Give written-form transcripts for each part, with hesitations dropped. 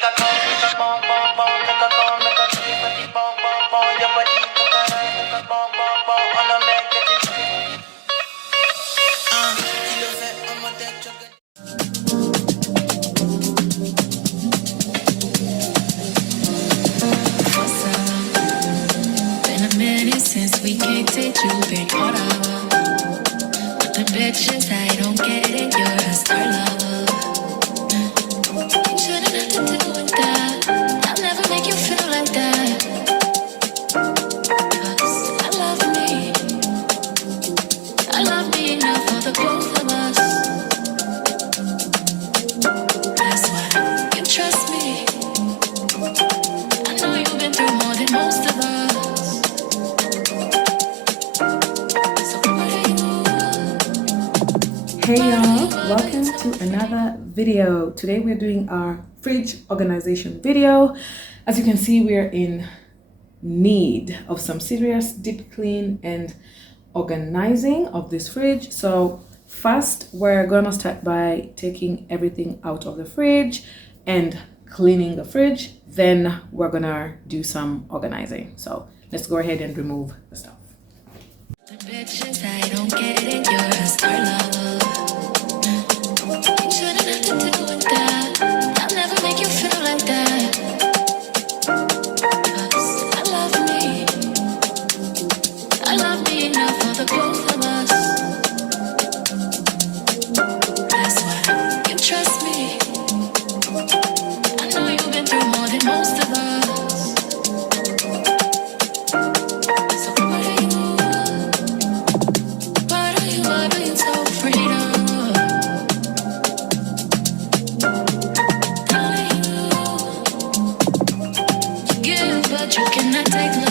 Been a minute since we kicked it, you've been caught up. But the bitches, I don't get it, you're a star lover. You shouldn't have to deal with that. I'll never make you feel like that. 'Cause I love me enough for the both of us. That's why you trust me. I know you've been through more than most of us. Hey y'all, welcome to another video. Today we're doing our fridge organization video. As you can see, we're in need of some serious deep clean and organizing of this fridge. So first we're gonna start by taking everything out of the fridge and cleaning the fridge. Then we're gonna do some organizing. So let's go ahead and remove the stuff. The bitches, I don't get it, you're a star lover. You shouldn't have to deal with that. I'll never make you feel like that. 'Cause I love me enough for the both of us. That's why you trust me. I know you've been through more than most of us. So what are you so afraid of? Telling you give, but you cannot take love.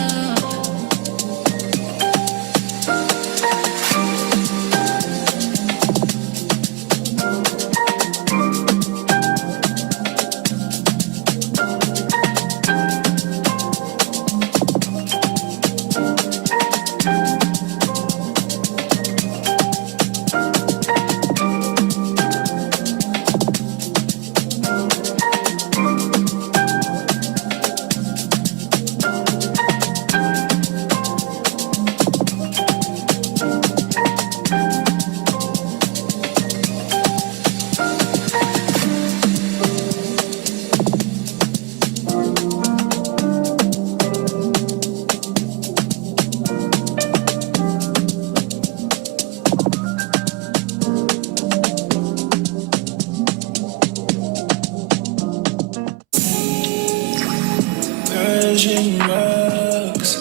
Persian rugs,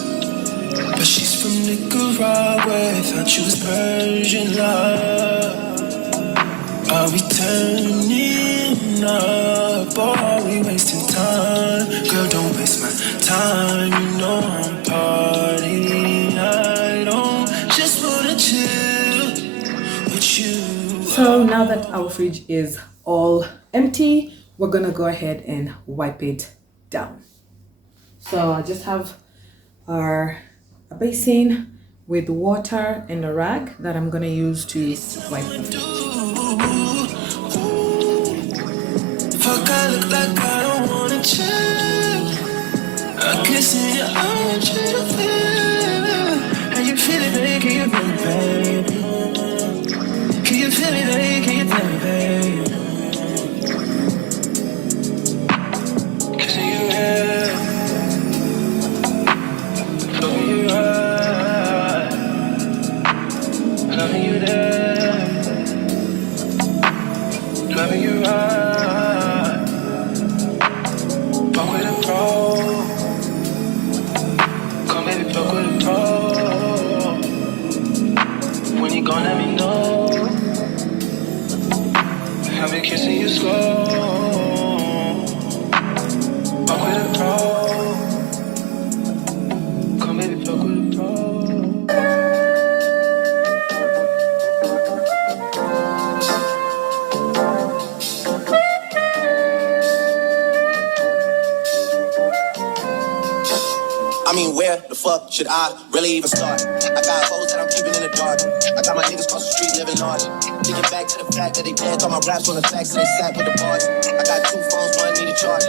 but she's from Nicaragua. Thought she was Persian love. Are we turning up or are we wasting time? Girl, don't waste my time. You know I'm partying. I don't just wanna chill with you. So now that our fridge is all empty, we're gonna go ahead and wipe it down. So I just have a basin with water and a rag that I'm gonna use to wipe the fridge. Fuck, I look like I don't wanna chill. I can see your eyes, you feel it. How you feel it, baby? Can you feel it, baby? Can you feel it, baby? Can you feel it, baby? Cause you have, loving you right, loving you there, loving you right. Fuck with a pro, come baby, fuck with a pro. When you gon' let me know, I've been kissing you slow. Fuck with a pro, come baby, fuck with a pro. I mean, where the fuck should I really even start? I got hoes that I'm keeping in the dark. I got my niggas across the street living large. Thinking back to the fact that they dead, thought my raps on the facts and they sat with the bars. I got two phones, one need a charge.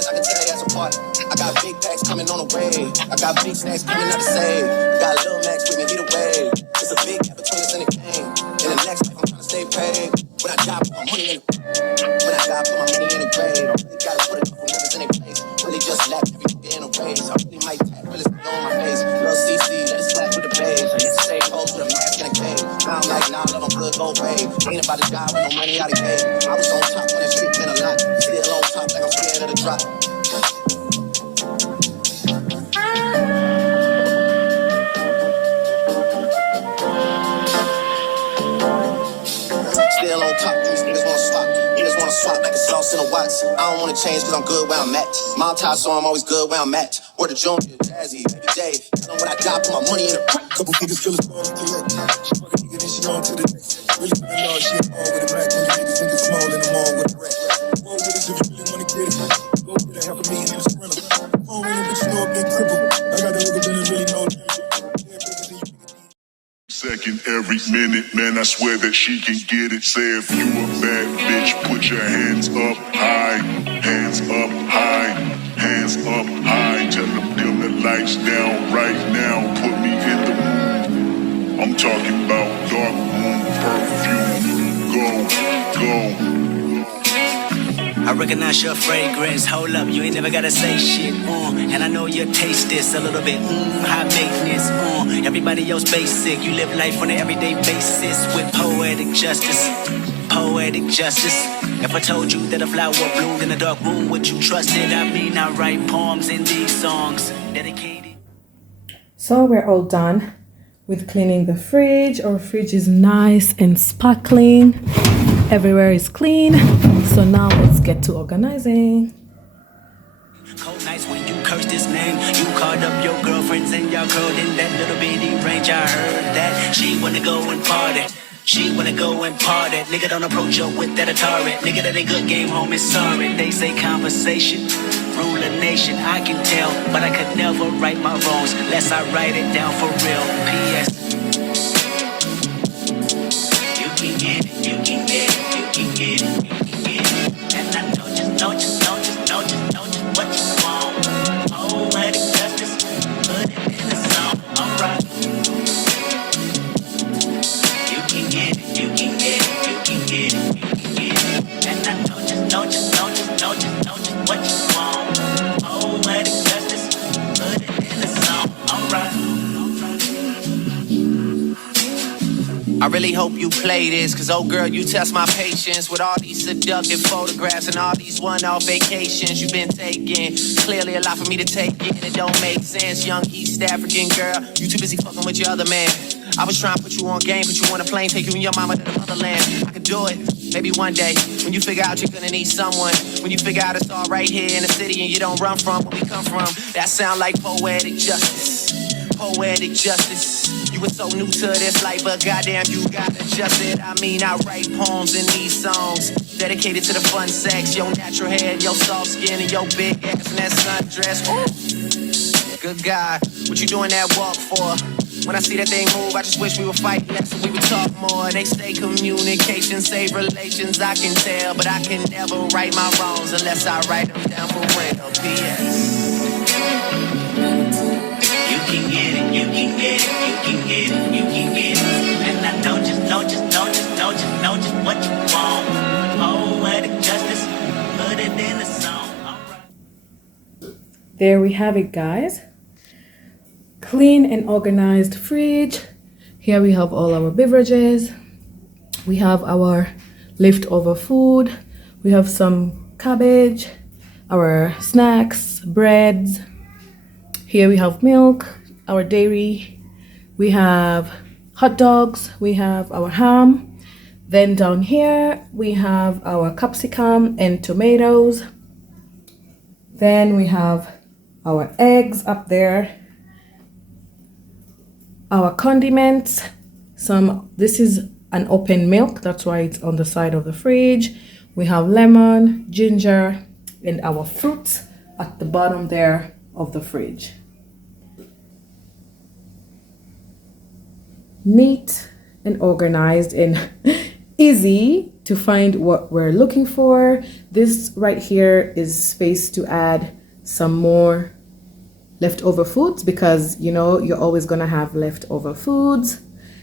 friends, I can tell they ass apart. I got big packs coming on the way. I got big snacks coming out to save. I got Lil Max with me, either way. It's a big gap between us and the game. In the next life, I'm trying to stay paid. When I die, put my money in the When I die, put my money in the grave. I really gotta put a couple niggas in their place. Really just lap every nigga in a race. I really might tap, really stay on my face. Lil CC, let it slap with the babe. I used to say hoes with a mask and a cave. Now I'm like, nah, love, I'm good, go away. Ain't about to die with no money out of game. I was on top when that shit been a lot. Still on top like I'm scared of the drop. Still on top, these niggas wanna swap. Niggas wanna swap like it's sauce in a wax. I don't wanna change cause I'm good where I'm at. My tie, so I'm always good where I'm at. Word of Junior, Jazzy, Baby J. Tell them when I die, put my money in the couple niggas feel it's ball to collect. She fuck a nigga, then she on to the next. Really put it all shit all with a Mac. When the niggas think it's small in the mall with a rack. Roll with us if you really wanna get it. Go get a $500,000 in a sprinter. Phone ringing, but you know a big cripple. I got the hook up and really know the second every minute, man, I swear that she can get it. Say if you a bad bitch, put your hands up high, hands up high, hands up high. Tell them dim the lights down right now, put me in the mood. I'm talking about dark room perfume. Go. I recognize your fragrance. Hold up, you ain't never gotta say shit. And I know you taste this a little bit. High maintenance. Everybody else basic. You live life on an everyday basis with poetic justice. Poetic justice. If I told you that a flower bloomed in a dark room, would you trust it? I mean, I write poems in these songs dedicated. So we're all done with cleaning the fridge. Our fridge is nice and sparkling. Everywhere is clean. So now let's get to organizing. Cold nights when you curse this name. You called up your girlfriends and y'all curled in that little bitty range. I heard that she wanna go and party. She wanna go and party. Nigga, don't approach her with that Atari. Nigga, that ain't good game, home is sorry. They say conversation rule a nation. I can tell, but I could never right my wrongs unless I write it down for real. P.S. You can get it, you can get it, you can get it, you can get it. And I know just what you want. Oh, let it justice, put it in the song. Alright. You can get it, you can get it, you can get it, you can get it. And I know just what you want. Oh, let it justice, put it in the song. Alright. I really hope you play this, cause oh girl, you test my patience with all these seductive photographs and all these one-off vacations you've been taking. Clearly a lot for me to take in, it don't make sense. Young East African girl, you too busy fucking with your other man. I was trying to put you on game, put you on a plane, take you and your mama to the motherland. I could do it, maybe one day, when you figure out you're gonna need someone. When you figure out it's all right here in the city and you don't run from where we come from. That sound like poetic justice, poetic justice. You were so new to this life, but goddamn, you got adjusted. I mean, I write poems in these songs dedicated to the fun sex, your natural hair, your soft skin, and your big ass and that sundress. Ooh. Good God, what you doing that walk for? When I see that thing move, I just wish we would fight less and we would talk more. They say communication save relations, I can tell, but I can never right my wrongs unless I write them down for real. P.S. You can get it, you can get it, you can get it, you can get it. And I know just what you want. Oh, let it justice, put it in the song. Alright. There we have it, guys. Clean and organized fridge. Here we have all our beverages. We have our leftover food. We have some cabbage, our snacks, breads. Here we have milk, our dairy. We have hot dogs. We have our ham. Then down here we have our capsicum and tomatoes. Then we have our eggs up there. Our condiments, this is an open milk, that's why it's on the side of the fridge. We have lemon, ginger, and our fruits at the bottom there of the fridge. Neat and organized and easy to find what we're looking for. This right here is space to add some more leftover foods, because you know you're always gonna have leftover foods.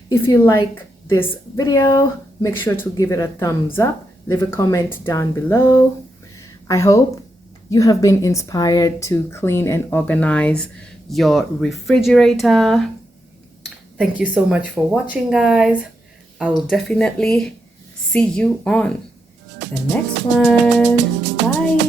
If you like this video, make sure to give it a thumbs up, leave a comment down below. I hope you have been inspired to clean and organize your refrigerator. Thank you so much for watching, guys. I will definitely see you on the next one. Bye.